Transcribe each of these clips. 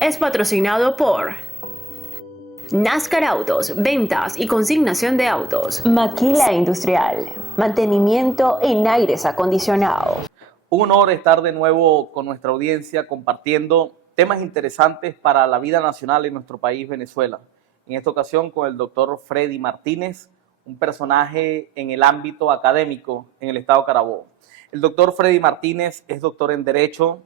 Es patrocinado por NASCAR Autos, ventas y consignación de autos. Maquila Industrial, mantenimiento en aires acondicionados. Un honor estar de nuevo con nuestra audiencia compartiendo temas interesantes para la vida nacional en nuestro país, Venezuela. En esta ocasión con el doctor Freddy Martínez, un personaje en el ámbito académico en el estado Carabobo. El doctor Freddy Martínez es doctor en Derecho,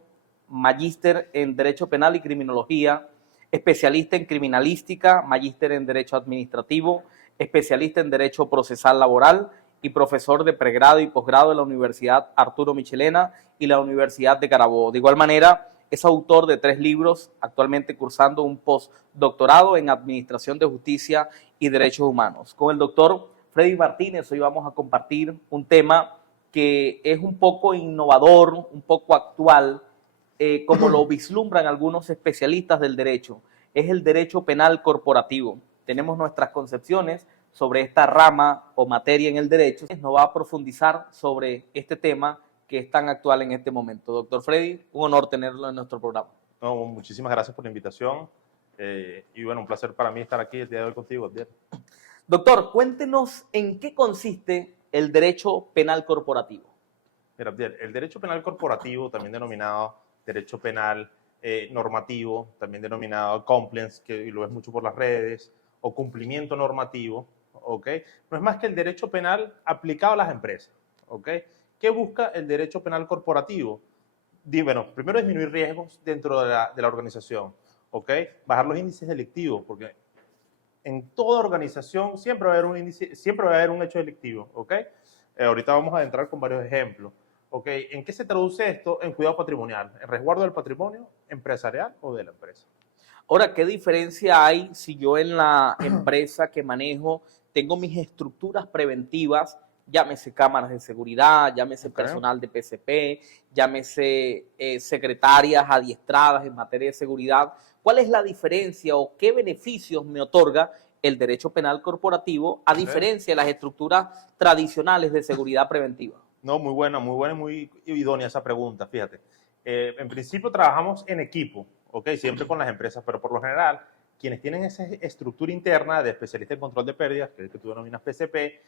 magíster en Derecho Penal y Criminología, especialista en Criminalística, magíster en Derecho Administrativo, especialista en Derecho Procesal Laboral y profesor de pregrado y posgrado en la Universidad Arturo Michelena y la Universidad de Carabobo. De igual manera, es autor de 3 libros, actualmente cursando un postdoctorado en Administración de Justicia y Derechos Humanos. Con el doctor Freddy Martínez hoy vamos a compartir un tema que es un poco innovador, un poco actual, como lo vislumbran algunos especialistas del derecho. Es el derecho penal corporativo. Tenemos nuestras concepciones sobre esta rama o materia en el derecho. Nos va a profundizar sobre este tema que es tan actual en este momento. Doctor Freddy, un honor tenerlo en nuestro programa. No, muchísimas gracias por la invitación y bueno, un placer para mí estar aquí el día de hoy contigo. Doctor, cuéntenos en qué consiste el derecho penal corporativo. Mira, el derecho penal corporativo, también denominado derecho penal normativo, también denominado compliance, que lo ves mucho por las redes, o cumplimiento normativo, ¿ok? No es más que el derecho penal aplicado a las empresas, ¿ok? ¿Qué busca el derecho penal corporativo? Bueno, primero disminuir riesgos dentro de la organización, ¿ok? Bajar los índices delictivos, porque en toda organización siempre va a haber un índice, siempre va a haber un hecho delictivo, ¿ok? Ahorita vamos a entrar con varios ejemplos. Okay. ¿En qué se traduce esto? En cuidado patrimonial, en resguardo del patrimonio empresarial o de la empresa. Ahora, ¿qué diferencia hay si yo en la empresa que manejo tengo mis estructuras preventivas, llámese cámaras de seguridad, llámese personal de PCP, llámese secretarias adiestradas en materia de seguridad? ¿Cuál es la diferencia o qué beneficios me otorga el derecho penal corporativo a diferencia de las estructuras tradicionales de seguridad preventiva? No, muy buena y muy idónea esa pregunta, fíjate. En principio trabajamos en equipo, ¿ok? Siempre con las empresas, pero por lo general, quienes tienen esa estructura interna de especialista en control de pérdidas, que es que tú denominas PCP,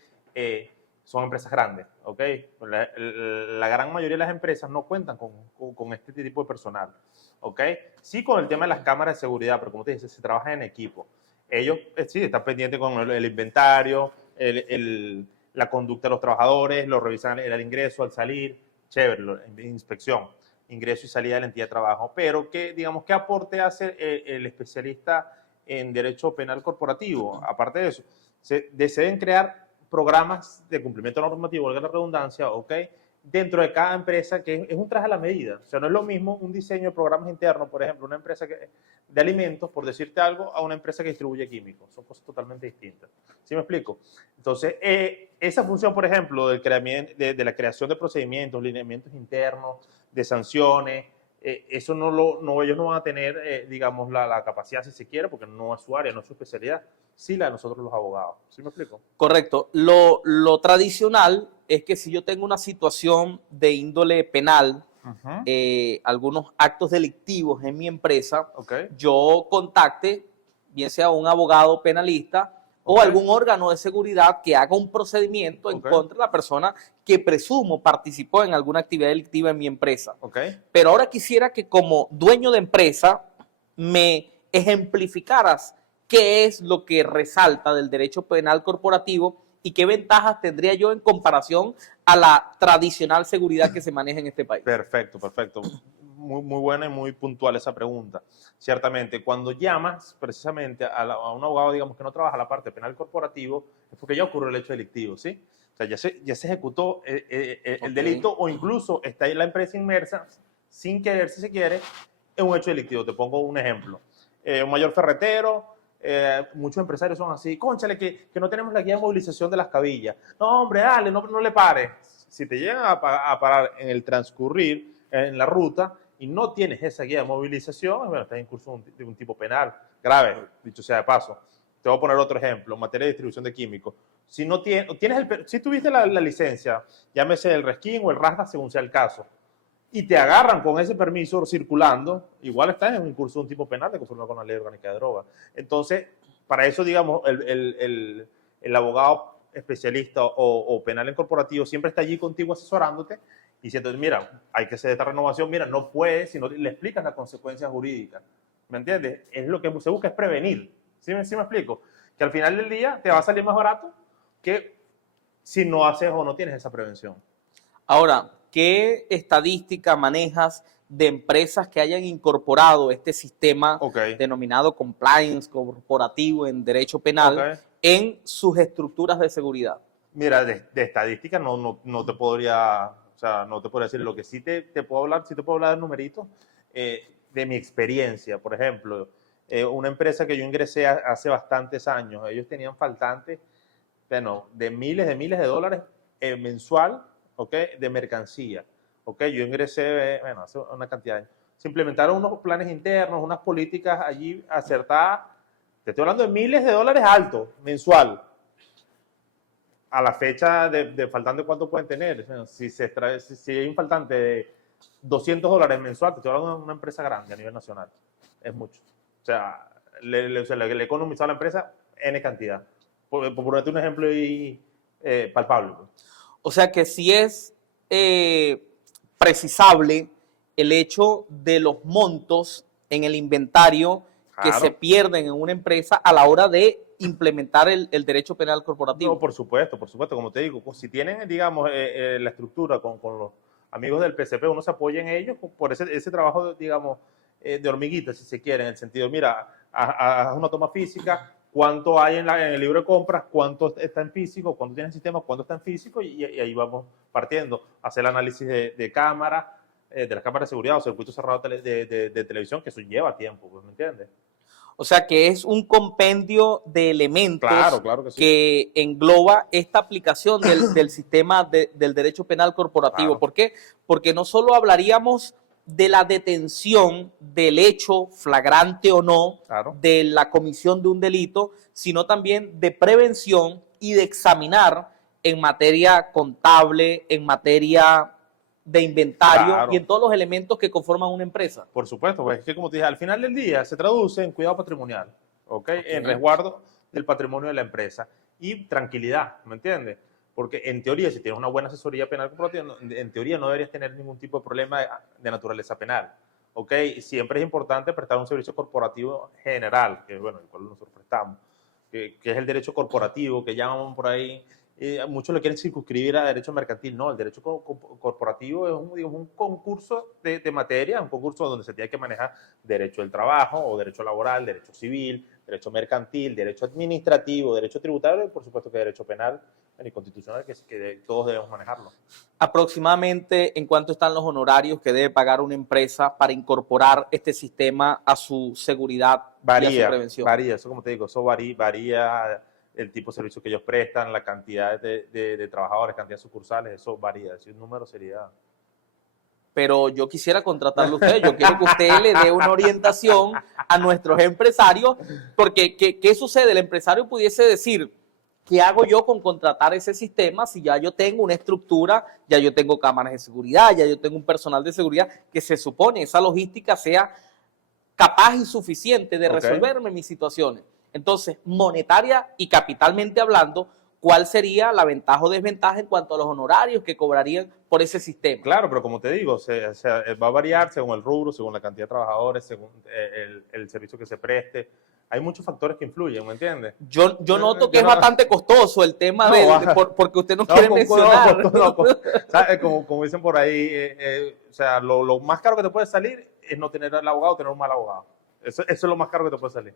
son empresas grandes, ¿ok? La gran mayoría de las empresas no cuentan con este tipo de personal, ¿ok? Sí con el tema de las cámaras de seguridad, pero como te dices, se trabaja en equipo. Ellos sí están pendientes con el inventario, la conducta de los trabajadores, lo revisan al ingreso, al salir, chévere, inspección, ingreso y salida de la entidad de trabajo. Pero, ¿qué aporte hace el especialista en derecho penal corporativo? Aparte de eso, se deben crear programas de cumplimiento normativo, valga la redundancia, ¿ok? Dentro de cada empresa, que es un traje a la medida. O sea, no es lo mismo un diseño de programas internos, por ejemplo, una empresa de alimentos, por decirte algo, a una empresa que distribuye químicos. Son cosas totalmente distintas. ¿Sí me explico? Entonces, esa función, por ejemplo, de la creación de procedimientos, lineamientos internos, de sanciones, eso ellos no van a tener, digamos, la capacidad, si se quiere, porque no es su área, no es su especialidad, sí la de nosotros los abogados. ¿Sí me explico? Correcto. Lo tradicional es que si yo tengo una situación de índole penal, algunos actos delictivos en mi empresa, yo contacte, bien sea un abogado penalista o algún órgano de seguridad que haga un procedimiento en contra de la persona que presumo participó en alguna actividad delictiva en mi empresa. Pero ahora quisiera que como dueño de empresa me ejemplificaras qué es lo que resalta del derecho penal corporativo y qué ventajas tendría yo en comparación a la tradicional seguridad que se maneja en este país. Perfecto. Muy buena y muy puntual esa pregunta. Ciertamente, cuando llamas precisamente a un abogado, digamos, que no trabaja la parte penal corporativo, es porque ya ocurrió el hecho delictivo, ¿sí? O sea, ya se ejecutó el delito o incluso está ahí la empresa inmersa, sin querer, si se quiere, en un hecho delictivo. Te pongo un ejemplo. Un mayor ferretero, muchos empresarios son así, cónchale, que no tenemos la guía de movilización de las cabillas. No, hombre, dale, no le pares. Si te llegan a parar en el transcurrir, en la ruta, y no tienes esa guía de movilización, bueno, estás en curso de un tipo penal grave, dicho sea de paso. Te voy a poner otro ejemplo, en materia de distribución de químicos. Si si tuviste la licencia, llámese el reskin o el RASDA según sea el caso, y te agarran con ese permiso circulando, igual estás en un curso de un tipo penal de conformidad con la ley orgánica de drogas. Entonces, para eso, digamos, el abogado especialista o penal en corporativo siempre está allí contigo asesorándote y diciendo, mira, hay que hacer esta renovación, mira, no puedes, sino le explicas las consecuencias jurídicas. ¿Me entiendes? Es lo que se busca, es prevenir. ¿Sí me explico? Que al final del día te va a salir más barato que si no haces o no tienes esa prevención. Ahora, ¿qué estadística manejas de empresas que hayan incorporado este sistema denominado compliance corporativo en derecho penal en sus estructuras de seguridad? Mira, de estadística no te podría, o sea, no te podría decir. Lo que sí te puedo hablar, de numeritos, de mi experiencia. Por ejemplo, una empresa que yo ingresé hace bastantes años, ellos tenían faltantes, bueno, de miles de dólares mensual, de mercancía. Yo ingresé, bueno, hace una cantidad de años. Se implementaron unos planes internos, unas políticas allí acertadas. Te estoy hablando de miles de dólares altos, mensual. A la fecha de faltante, ¿cuánto pueden tener? Si hay un faltante de $200 mensual, te estoy hablando de una empresa grande a nivel nacional. Es mucho. O sea, le economizó a la empresa N cantidad. Por ponerte un ejemplo palpable. O sea que sí es precisable el hecho de los montos en el inventario que se pierden en una empresa a la hora de implementar el derecho penal corporativo. No, por supuesto, como te digo, si tienen, digamos, la estructura con los amigos del PCP, uno se apoya en ellos por ese trabajo, digamos, de hormiguita, si se quiere, en el sentido, mira, haz una toma física, cuánto hay en el libro de compras, cuánto está en físico, cuánto tiene el sistema, cuánto está en físico, y ahí vamos partiendo. Hacer el análisis de cámara, de las cámaras de seguridad o circuitos cerrados de televisión, que eso lleva tiempo, pues, ¿me entiendes? O sea que es un compendio de elementos claro que, sí. que engloba esta aplicación del sistema del derecho penal corporativo. Claro. ¿Por qué? Porque no solo hablaríamos de la detención del hecho flagrante o no de la comisión de un delito, sino también de prevención y de examinar en materia contable, en materia de inventario y en todos los elementos que conforman una empresa. Por supuesto, pues es que como te dije, al final del día se traduce en cuidado patrimonial, en resguardo del patrimonio de la empresa y tranquilidad, ¿me entiendes? Porque en teoría, si tienes una buena asesoría penal corporativa, en teoría no deberías tener ningún tipo de problema de naturaleza penal, Siempre es importante prestar un servicio corporativo general, que bueno, el cual nosotros prestamos, que es el derecho corporativo, que llaman por ahí. Muchos lo quieren circunscribir a derecho mercantil. No, el derecho corporativo es un concurso de materia, un concurso donde se tiene que manejar derecho del trabajo o derecho laboral, derecho civil, derecho mercantil, derecho administrativo, derecho tributario y por supuesto que derecho penal y constitucional, que todos debemos manejarlo. Aproximadamente, ¿en cuánto están los honorarios que debe pagar una empresa para incorporar este sistema a su seguridad y a su prevención? Varía, eso como te digo, eso varía el tipo de servicio que ellos prestan, la cantidad de trabajadores, cantidad de sucursales, eso varía. Si un número sería... Pero yo quisiera contratarlo a usted, yo quiero que usted le dé una orientación a nuestros empresarios, porque ¿qué sucede? El empresario pudiese decir, ¿qué hago yo con contratar ese sistema si ya yo tengo una estructura, ya yo tengo cámaras de seguridad, ya yo tengo un personal de seguridad que se supone esa logística sea capaz y suficiente de resolverme mis situaciones? Entonces, monetaria y capitalmente hablando, ¿cuál sería la ventaja o desventaja en cuanto a los honorarios que cobrarían por ese sistema? Claro, pero como te digo, va a variar según el rubro, según la cantidad de trabajadores, según el servicio que se preste. Hay muchos factores que influyen, ¿me entiendes? Yo noto que es bastante costoso el tema porque usted no quiere mencionar. Como dicen por ahí, lo más caro que te puede salir es no tener al abogado, tener un mal abogado. Eso es lo más caro que te puede salir.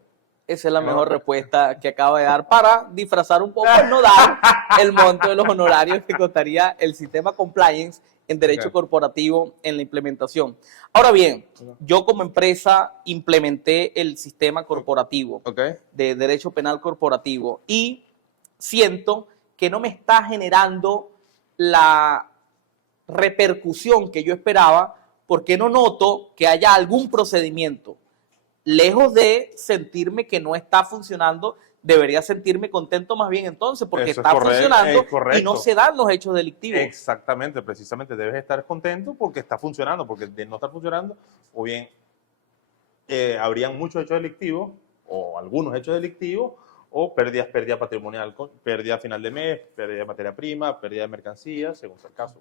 Esa es la mejor respuesta que acaba de dar para disfrazar un poco, no dar el monto de los honorarios que costaría el sistema compliance en derecho corporativo en la implementación. Ahora bien, yo como empresa implementé el sistema corporativo de derecho penal corporativo y siento que no me está generando la repercusión que yo esperaba porque no noto que haya algún procedimiento. Lejos de sentirme que no está funcionando debería sentirme contento más bien entonces, porque Eso es está funcionando y correcto. no se dan los hechos delictivos. Exactamente, precisamente debes estar contento porque está funcionando, porque de no estar funcionando, o bien habrían muchos hechos delictivos, o algunos hechos delictivos, o pérdida patrimonial, pérdida a final de mes, pérdida de materia prima, pérdida de mercancía, según sea el caso.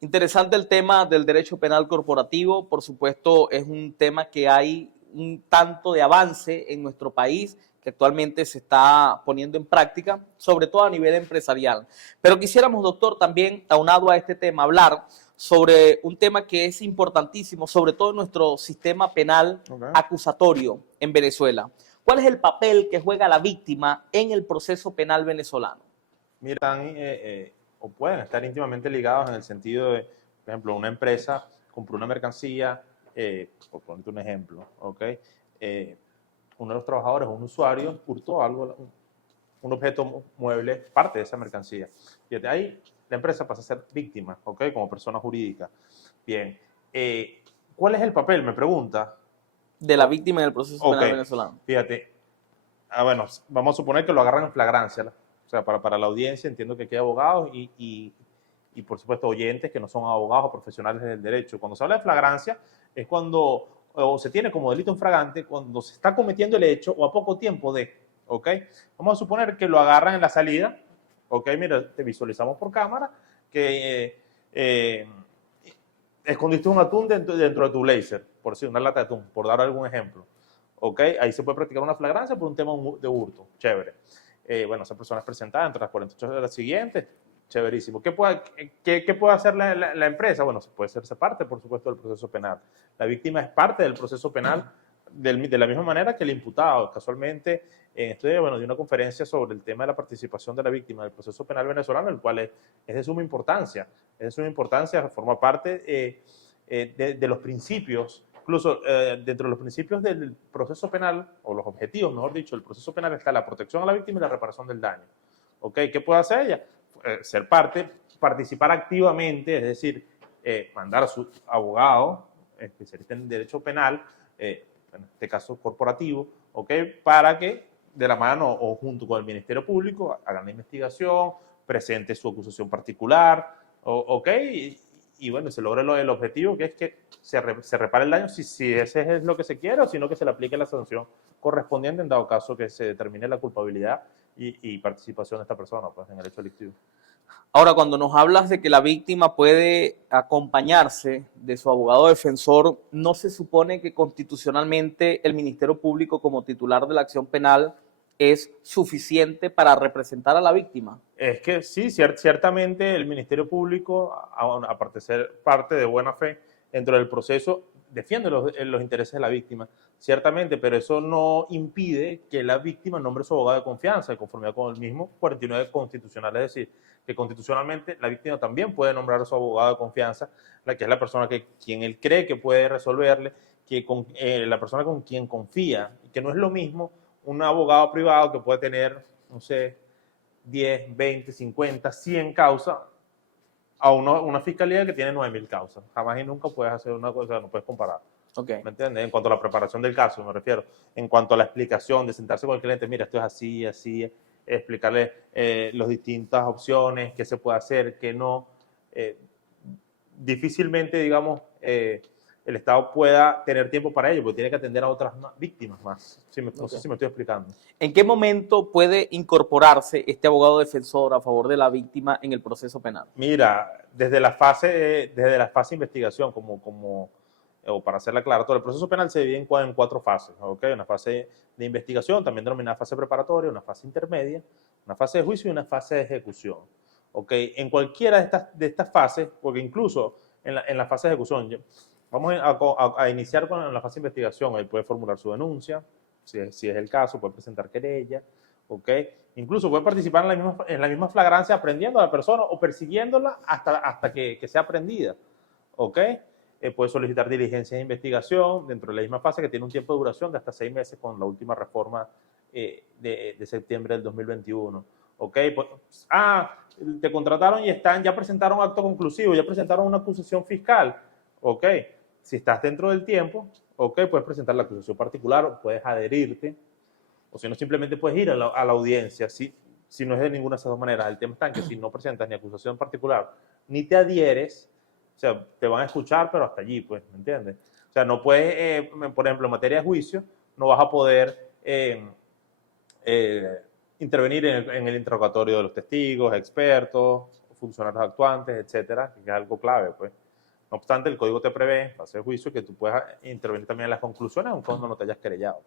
Interesante el tema del derecho penal corporativo. Por supuesto, es un tema que hay un tanto de avance en nuestro país que actualmente se está poniendo en práctica, sobre todo a nivel empresarial. Pero quisiéramos, doctor, también, aunado a este tema, hablar sobre un tema que es importantísimo, sobre todo en nuestro sistema penal acusatorio en Venezuela. ¿Cuál es el papel que juega la víctima en el proceso penal venezolano? Miran, o pueden estar íntimamente ligados en el sentido de, por ejemplo, una empresa compró una mercancía, por ponerte un ejemplo, ¿ok? Uno de los trabajadores, un usuario, hurtó algo, un objeto mueble, parte de esa mercancía. Fíjate, ahí la empresa pasa a ser víctima, ¿ok? Como persona jurídica. Bien. ¿Cuál es el papel? Me pregunta. De la víctima en el proceso penal venezolano. Fíjate, bueno, vamos a suponer que lo agarran en flagrancia, ¿no? O sea, para la audiencia entiendo que aquí hay abogados y por supuesto oyentes que no son abogados o profesionales del derecho. Cuando se habla de flagrancia es cuando o se tiene como delito en flagrante cuando se está cometiendo el hecho o a poco tiempo de, ¿ok? Vamos a suponer que lo agarran en la salida, ¿ok? Mira, te visualizamos por cámara que escondiste un atún dentro de tu blazer, por decir, una lata de atún, por dar algún ejemplo, ¿ok? Ahí se puede practicar una flagrancia por un tema de hurto, chévere. Bueno, esa persona es presentada entre las 48 horas siguientes, chéverísimo. ¿Qué puede hacer la empresa? Bueno, puede hacerse parte, por supuesto, del proceso penal. La víctima es parte del proceso penal de la misma manera que el imputado. Casualmente, estoy de una conferencia sobre el tema de la participación de la víctima del proceso penal venezolano, el cual es de suma importancia. Es de suma importancia, forma parte de los principios. Incluso dentro de los principios del proceso penal, o los objetivos, mejor dicho, del proceso penal está la protección a la víctima y la reparación del daño. ¿Ok? ¿Qué puede hacer ella? Ser parte, participar activamente, es decir, mandar a su abogado, especialista en derecho penal, en este caso corporativo, ¿ok? Para que de la mano o junto con el Ministerio Público hagan la investigación, presente su acusación particular, ¿ok? Y bueno, se logra el objetivo, que es que se repare el daño si ese es lo que se quiere, o sino que se le aplique la sanción correspondiente en dado caso que se determine la culpabilidad y participación de esta persona pues, en el hecho delictivo. Ahora, cuando nos hablas de que la víctima puede acompañarse de su abogado defensor, ¿no se supone que constitucionalmente el Ministerio Público como titular de la acción penal es suficiente para representar a la víctima? Es que sí, ciertamente el Ministerio Público, aparte de ser parte de buena fe dentro del proceso, defiende los intereses de la víctima, ciertamente, pero eso no impide que la víctima nombre su abogado de confianza, de conformidad con el mismo 49 constitucional, es decir, que constitucionalmente la víctima también puede nombrar a su abogado de confianza, que es la persona quien él cree que puede resolverle, la persona con quien confía, que no es lo mismo un abogado privado que puede tener, no sé, 10, 20, 50, 100 causas a una fiscalía que tiene 9.000 causas. Jamás y nunca puedes hacer una cosa, no puedes comparar. Okay. ¿Me entiendes? En cuanto a la preparación del caso, me refiero. En cuanto a la explicación, de sentarse con el cliente, mira, esto es así, así, explicarle las distintas opciones, qué se puede hacer, qué no. Difícilmente, digamos, el Estado pueda tener tiempo para ello, porque tiene que atender a otras víctimas más. No sé si me estoy explicando. ¿En qué momento puede incorporarse este abogado defensor a favor de la víctima en el proceso penal? Mira, desde la fase de investigación, o para hacerla clara, todo el proceso penal se divide en 4 fases. ¿Okay? Una fase de investigación, también denominada fase preparatoria, una fase intermedia, una fase de juicio y una fase de ejecución. ¿Okay? En cualquiera de estas fases, porque incluso en la fase de ejecución, vamos a iniciar con la fase de investigación. Él puede formular su denuncia, si es el caso, puede presentar querella, ¿ok? Incluso puede participar en la misma flagrancia aprendiendo a la persona o persiguiéndola hasta que sea aprendida, ¿ok? Puede solicitar diligencias de investigación dentro de la misma fase que tiene un tiempo de duración de hasta 6 meses con la última reforma de septiembre del 2021, ¿ok? Pues, te contrataron y ya presentaron acto conclusivo, ya presentaron una acusación fiscal, ¿ok? Si estás dentro del tiempo, ok, puedes presentar la acusación particular o puedes adherirte, o si no, simplemente puedes ir a la audiencia, si no es de ninguna de esas dos maneras. El tema está en que si no presentas ni acusación particular, ni te adhieres, o sea, te van a escuchar, pero hasta allí, pues, ¿me entiendes? O sea, no puedes, por ejemplo, en materia de juicio, no vas a poder intervenir en el interrogatorio de los testigos, expertos, funcionarios actuantes, etcétera, que es algo clave, pues. No obstante, el código te prevé, para hacer juicio, que tú puedas intervenir también en las conclusiones, aun cuando no te hayas querellado.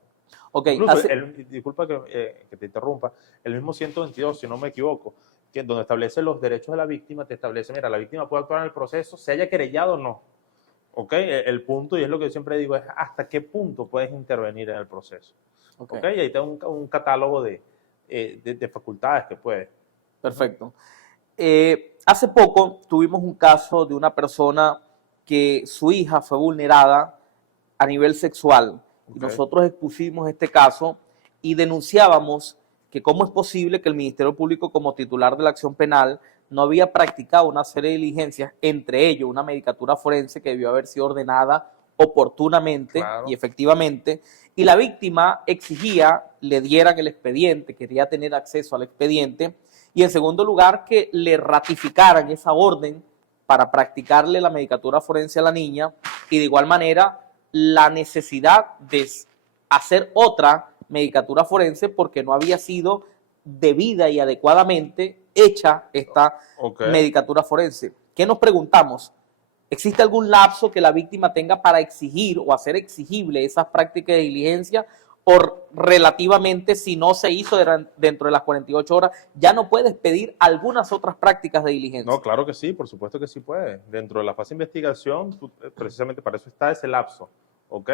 Okay, Incluso, disculpa que te interrumpa, el mismo 122, si no me equivoco, que donde establece los derechos de la víctima, te establece, mira, la víctima puede actuar en el proceso, se haya querellado o no. ¿Ok? El punto, y es lo que yo siempre digo, es hasta qué punto puedes intervenir en el proceso. ¿Ok? Y ahí tengo un catálogo de facultades que puedes. Perfecto. Hace poco tuvimos un caso de una persona que su hija fue vulnerada a nivel sexual. Okay. Y nosotros expusimos este caso y denunciábamos que cómo es posible que el Ministerio Público, como titular de la acción penal, no había practicado una serie de diligencias, entre ellos una medicatura forense que debió haber sido ordenada oportunamente, claro, y efectivamente, y la víctima exigía le dieran el expediente, quería tener acceso al expediente, y en segundo lugar que le ratificaran esa orden para practicarle la medicatura forense a la niña, y de igual manera la necesidad de hacer otra medicatura forense porque no había sido debida y adecuadamente hecha esta medicatura forense. ¿Qué nos preguntamos? ¿Existe algún lapso que la víctima tenga para exigir o hacer exigible esas prácticas de diligencia? ¿O relativamente, si no se hizo dentro de las 48 horas, ya no puedes pedir algunas otras prácticas de diligencia? No, claro que sí, por supuesto que sí puede. Dentro de la fase de investigación, precisamente para eso está ese lapso, ¿ok?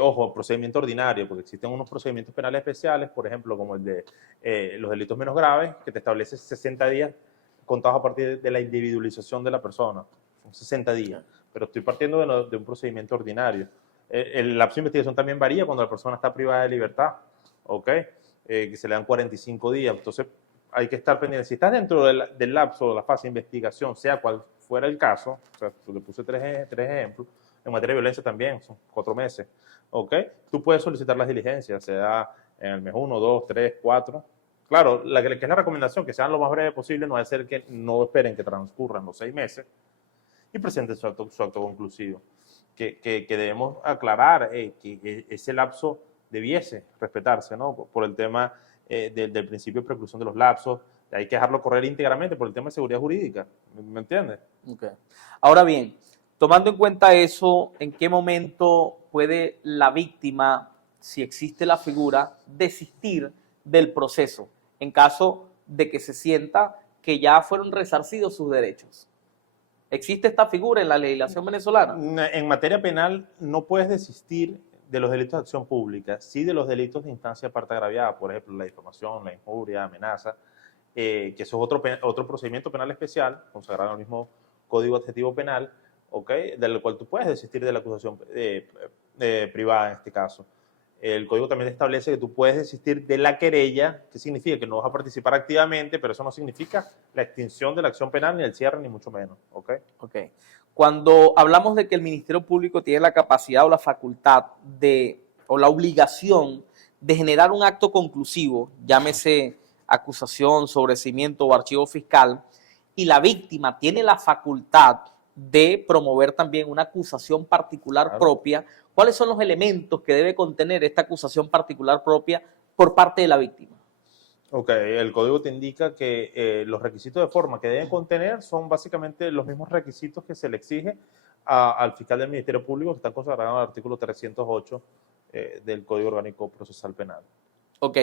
Ojo, procedimiento ordinario, porque existen unos procedimientos penales especiales, por ejemplo, como el de los delitos menos graves, que te establece 60 días contados a partir de la individualización de la persona. Son 60 días, pero estoy partiendo de un procedimiento ordinario. El lapso de investigación también varía cuando la persona está privada de libertad, ¿ok? Que se le dan 45 días. Entonces, hay que estar pendiente. Si estás dentro del lapso de la fase de investigación, sea cual fuera el caso, o sea, te puse tres ejemplos, en materia de violencia también, son 4 meses, ¿ok? Tú puedes solicitar las diligencias, sea en el mes 1, 2, 3, 4. Claro, que es la recomendación, que sean lo más breve posible, no va a ser que no esperen que transcurran los 6 meses y presenten su acto conclusivo. Que debemos aclarar que ese lapso debiese respetarse, ¿no? Por el tema del principio de preclusión de los lapsos, hay que dejarlo correr íntegramente por el tema de seguridad jurídica, ¿me entiendes? Okay. Ahora bien, tomando en cuenta eso, ¿en qué momento puede la víctima, si existe la figura, desistir del proceso en caso de que se sienta que ya fueron resarcidos sus derechos? ¿Existe esta figura en la legislación venezolana? En materia penal no puedes desistir de los delitos de acción pública, sí de los delitos de instancia parte agraviada, por ejemplo, la difamación, la injuria, amenaza, que eso es otro procedimiento penal especial, consagrado en el mismo Código Adjetivo Penal, ¿okay? Del cual tú puedes desistir de la acusación privada en este caso. El código también establece que tú puedes desistir de la querella, que significa que no vas a participar activamente, pero eso no significa la extinción de la acción penal, ni el cierre, ni mucho menos. ¿Ok? Cuando hablamos de que el Ministerio Público tiene la capacidad o la facultad o la obligación de generar un acto conclusivo, llámese acusación, sobreseimiento o archivo fiscal, y la víctima tiene la facultad de promover también una acusación particular propia, ¿cuáles son los elementos que debe contener esta acusación particular propia por parte de la víctima? Ok, el código te indica que los requisitos de forma que deben contener son básicamente los mismos requisitos que se le exige al fiscal del Ministerio Público, que están consagrados en el artículo 308 del Código Orgánico Procesal Penal. Ok,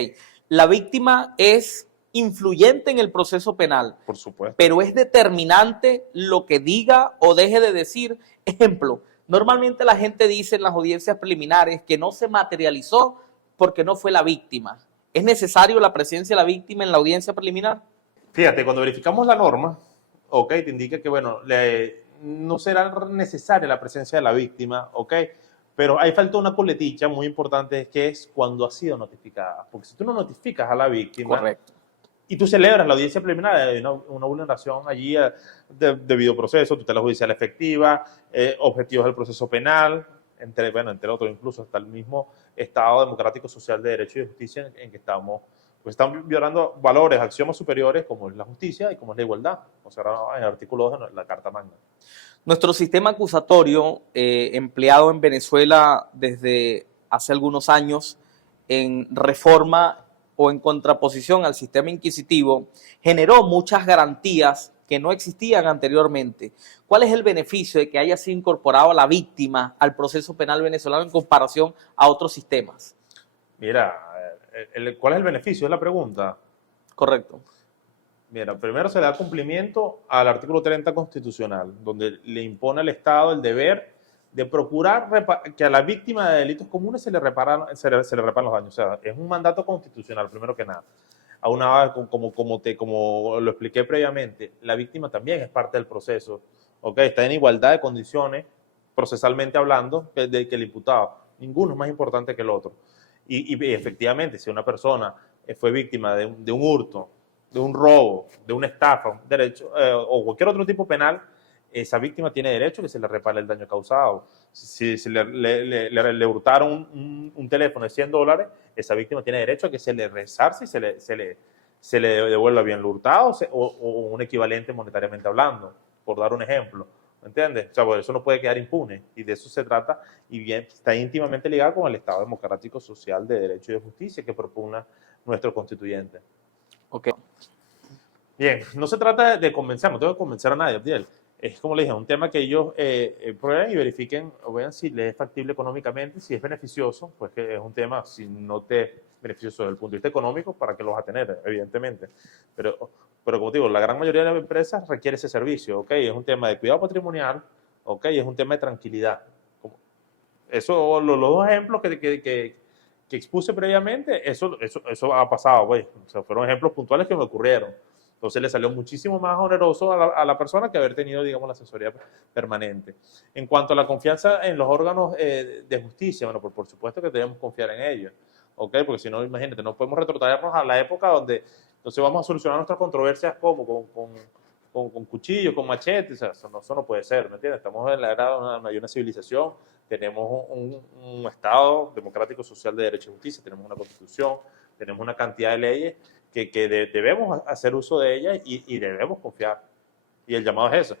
la víctima es influyente en el proceso penal. Por supuesto. Pero es determinante lo que diga o deje de decir. Ejemplo, normalmente la gente dice en las audiencias preliminares que no se materializó porque no fue la víctima. ¿Es necesario la presencia de la víctima en la audiencia preliminar? Fíjate, cuando verificamos la norma, ok, te indica que, bueno, no será necesaria la presencia de la víctima, ok, pero ahí falta una coletilla muy importante, que es cuando ha sido notificada. Porque si tú no notificas a la víctima... Correcto. Y tú celebras la audiencia preliminar, hay una vulneración allí de debido proceso, tutela judicial efectiva, objetivos del proceso penal, entre otros, incluso hasta el mismo Estado democrático, social, de derecho y de justicia en que estamos, pues están violando valores, axiomas superiores como es la justicia y como es la igualdad, o sea, en el artículo 2 de la Carta Magna. Nuestro sistema acusatorio, empleado en Venezuela desde hace algunos años en reforma o en contraposición al sistema inquisitivo, generó muchas garantías que no existían anteriormente. ¿Cuál es el beneficio de que haya sido incorporado a la víctima al proceso penal venezolano en comparación a otros sistemas? Mira, ¿cuál es el beneficio? Es la pregunta. Correcto. Mira, primero se da cumplimiento al artículo 30 constitucional, donde le impone al Estado el deber de procurar que a la víctima de delitos comunes se le reparan los daños. O sea, es un mandato constitucional, primero que nada. Aunado, como lo expliqué previamente, la víctima también es parte del proceso. ¿Okay? Está en igualdad de condiciones, procesalmente hablando, que el imputado. Ninguno es más importante que el otro. Y efectivamente, si una persona fue víctima de un hurto, de un robo, de una estafa, o cualquier otro tipo penal, esa víctima tiene derecho a que se le repare el daño causado. Si le hurtaron un teléfono de $100, esa víctima tiene derecho a que se le resarce y se le devuelva bien lo hurtado o un equivalente monetariamente hablando, por dar un ejemplo. ¿Me entiendes? O sea, pues eso no puede quedar impune y de eso se trata y bien está íntimamente ligado con el Estado democrático, social, de derecho y de justicia que propugna nuestro constituyente. Ok. Bien, no se trata de convencer, no tengo que convencer a nadie, Abdiel. Es como le dije, un tema que ellos prueben y verifiquen, o vean si les es factible económicamente, si es beneficioso, pues que es un tema, si no te es beneficioso desde el punto de vista económico, ¿para qué lo vas a tener? Evidentemente. Pero como te digo, la gran mayoría de las empresas requiere ese servicio, ¿ok? Es un tema de cuidado patrimonial, ¿ok? Es un tema de tranquilidad. Eso, los dos ejemplos que expuse previamente, eso ha pasado, pues. O sea, fueron ejemplos puntuales que me ocurrieron. Entonces le salió muchísimo más oneroso a la persona que haber tenido, digamos, la asesoría permanente. En cuanto a la confianza en los órganos de justicia, bueno, por supuesto que debemos confiar en ellos, ¿ok? Porque si no, imagínate, no podemos retrotraernos a la época donde entonces vamos a solucionar nuestras controversias como con cuchillos, con machetes, o sea, eso no puede ser, ¿me entiendes? Estamos en la era de una civilización, tenemos un Estado democrático, social, de derecho y justicia, tenemos una constitución, tenemos una cantidad de leyes que debemos hacer uso de ellas y debemos confiar. Y el llamado es eso.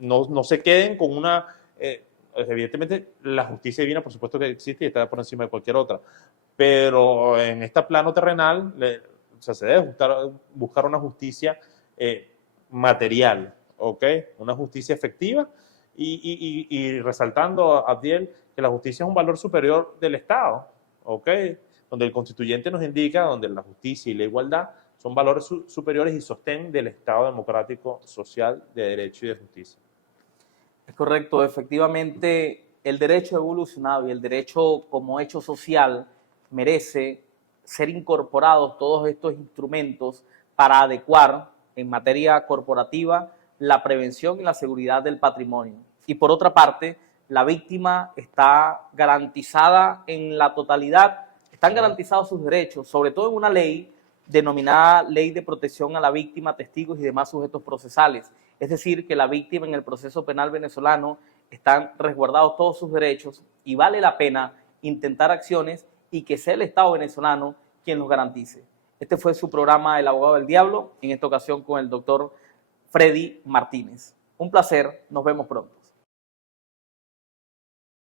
No se queden con una... evidentemente, la justicia divina, por supuesto que existe y está por encima de cualquier otra. Pero en este plano terrenal, o sea, se debe buscar una justicia material, ¿ok? Una justicia efectiva y resaltando, Abdiel, que la justicia es un valor superior del Estado, ¿ok? Donde el constituyente nos indica, donde la justicia y la igualdad son valores superiores y sostén del Estado democrático, social, de derecho y de justicia. Es correcto, efectivamente el derecho ha evolucionado y el derecho como hecho social merece ser incorporados todos estos instrumentos para adecuar en materia corporativa la prevención y la seguridad del patrimonio. Y por otra parte, la víctima está garantizada en la totalidad. Están garantizados sus derechos, sobre todo en una ley denominada Ley de Protección a la Víctima, Testigos y demás sujetos procesales. Es decir, que la víctima en el proceso penal venezolano están resguardados todos sus derechos y vale la pena intentar acciones y que sea el Estado venezolano quien los garantice. Este fue su programa El Abogado del Diablo, en esta ocasión con el doctor Freddy Martínez. Un placer, nos vemos pronto.